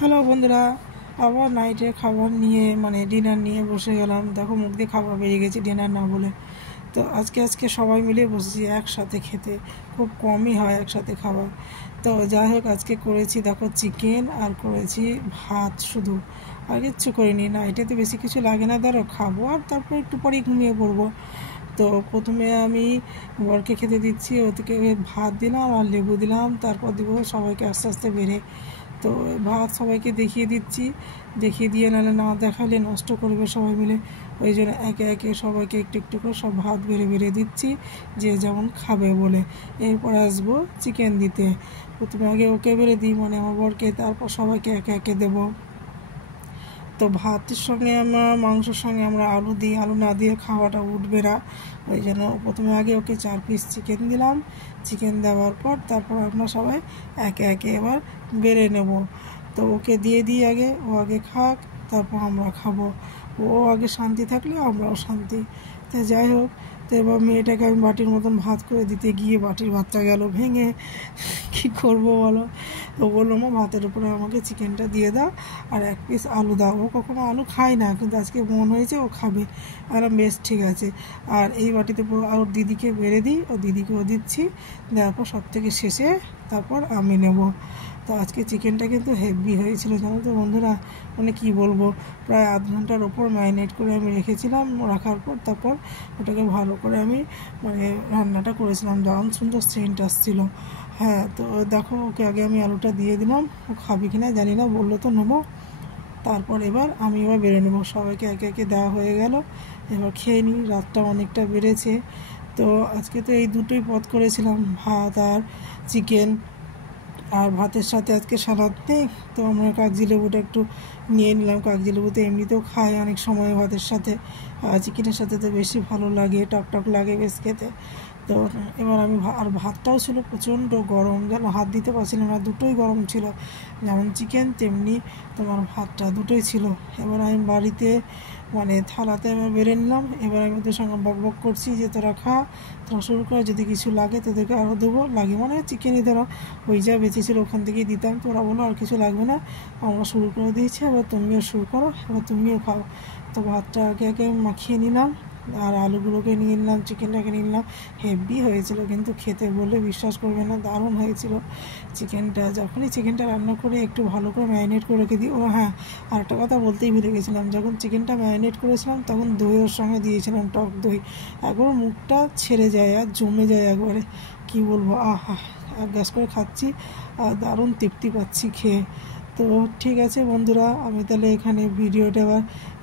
Hello বন্ধুরা, আবার নাইটের খাবার নিয়ে ডিনার নিয়ে বসে গেলাম। দেখো মুখ দিয়ে খাবার বেরিয়ে গেছে ডিনার না বলে। তো আজকে সবাই মিলে বসেছি একসাথে খেতে। খুব কমই হয় একসাথে খাবার। তো যাই হোক, আজকে করেছি দেখো চিকেন আর করেছি ভাত শুধু, আর কিচ্ছু করিনি। নাইটেতে বেশি কিছু লাগে না, ধরো খাবো আর তারপর একটু পরেই ঘুমিয়ে পড়বো। তো প্রথমে আমি বরকে খেতে দিচ্ছি, ওদিকে ভাত দিলাম আর লেবু দিলাম, তারপর দিব সবাইকে আস্তে আস্তে বেড়ে। তো ভাত সবাইকে দেখিয়ে দিচ্ছি, দেখিয়ে দিয়ে নাহলে না দেখালে নষ্ট করবে সবাই মিলে। ওই জন্য একে একে সবাইকে একটু একটু করে সব ভাত বেড়ে বেড়ে দিচ্ছি, যে যেমন খাবে বলে। এরপর আসবো চিকেন দিতে। প্রথমে আগে ওকে বেড়ে দিই, আমার বরকে, তারপর সবাইকে একে একে দেবো। তো ভাতের সঙ্গে মাংসের সঙ্গে আমরা আলু দিই, আলু না দিয়ে খাওয়াটা উঠবে না। ওই জন্য প্রথমে আগে ওকে 4 পিস চিকেন দিলাম। চিকেন দেওয়ার পর তারপর আমরা সবাই একে একে এবার বেড়ে নেব। তো ওকে দিয়ে দিই আগে, ও আগে খাক, তারপর আমরা খাবো। ও আগে শান্তি থাকলে আমরাও শান্তি। তো যাই হোক, তো এবার মেয়েটাকে আমি বাটির মতন ভাত করে দিতে গিয়ে বাটির ভাতটা গেল ভেঙে। কি করব বলো? তো বললো মা ভাতের উপরে আমাকে চিকেনটা দিয়ে দাও আর 1 পিস আলু দাও। ও কখনো আলু খায় না, কিন্তু আজকে মন হয়েছে ও খাবে। আর বেশ ঠিক আছে। আর এই বাটিতে ওর দিদিকে বেড়ে দিই, ও দিদিকেও দিচ্ছি। দেওয়ার পর সব থেকে শেষে তারপর আমি নেব। তো আজকে চিকেনটা কিন্তু হেভি হয়েছিল, জানো তো বন্ধুরা। কি বলবো, প্রায় আধ ঘন্টার ওপর ম্যারিনেট করে আমি রেখেছিলাম। রাখার পর তারপর ওটাকে ভালো করে আমি রান্নাটা করেছিলাম। দারুণ সুন্দর সেন্ট আসছিলো। হ্যাঁ, তো দেখো ওকে আগে আমি আলুটা দিয়ে দিলাম। ও খাবে কিনা জানি না, বললো তো নেবো। তারপর আমি বেড়ে নেবো। সবাইকে একে একে দেওয়া হয়ে গেল। এবার খেয়ে নিই, রাতটা অনেকটা বেড়েছে। তো আজকে তো এই দুটোই পদ করেছিলাম, ভাত আর চিকেন। আর ভাতের সাথে আজকে সালাদ নেই, তো আমরা কাগজি লেবুটা একটু নিয়ে নিলাম। কাগজি লেবুতে এমনিতেও খাই অনেক সময় ভাতের সাথে, চিকেনের সাথে তো বেশি ভালো লাগে, টক টক লাগে বেশ খেতে। তো এবার আমি আর ভাতটাও ছিল প্রচণ্ড গরম, যেন হাত দিতে পারছিলাম না, দুটোই গরম ছিল, যেমন চিকেন তেমনি তোমার ভাতটা, দুটোই ছিল। এবার আমি বাড়িতে থালাতে এবার বেড়ে নিলাম। এবার আমি ওদের সঙ্গে বক বক করছি যে তোরা খা, তোরা শুরু করে, যদি কিছু লাগে তোদেরকে আরও দেবো। লাগে চিকেনই ধরো ওই যা বেঁচেছিল ওখান থেকেই দিতাম। তোরা বলো আর কিছু লাগবে না, আমরা শুরু করে দিয়েছি, এবার তুমিও শুরু করো, এবার তুমিও খাও। তো ভাতটা আগে আগে মাখিয়ে নিলাম আর আলুগুলোকে নিয়ে নিলাম, চিকেনটাকে নিয়ে নিলাম। হেভি হয়েছিল কিন্তু খেতে, বললে বিশ্বাস করবে না, দারুণ হয়েছিল চিকেনটা। যখনই চিকেনটা রান্না করে একটু ভালো করে ম্যারিনেট করে রেখে দিই। ও হ্যাঁ, আর একটা কথা বলতেই ভুলে গেছিলাম, যখন চিকেনটা ম্যারিনেট করেছিলাম তখন দই ওর সঙ্গে দিয়েছিলাম, টক দই। একবার মুখটা ছেড়ে যায় আর জমে যায় একবারে, কি বলবো, আহা! এক গ্যাস করে খাচ্ছি আর দারুণ তৃপ্তি পাচ্ছি খেয়ে। তো ঠিক আছে বন্ধুরা, আমি তাহলে এখানে ভিডিওটা এবার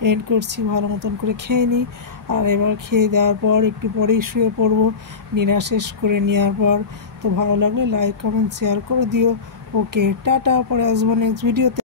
এন্ড করছি। ভালো মতন করে খেয়ে নিই, আর এবার খেয়ে দেওয়ার পর একটু পরেই শুয়ে পড়বো ডিনার শেষ করে নেওয়ার পর। তো ভালো লাগলে লাইক কমেন্ট শেয়ার করে দিও। ওকে, টাটা, পরে আসবো নেক্সট ভিডিওতে।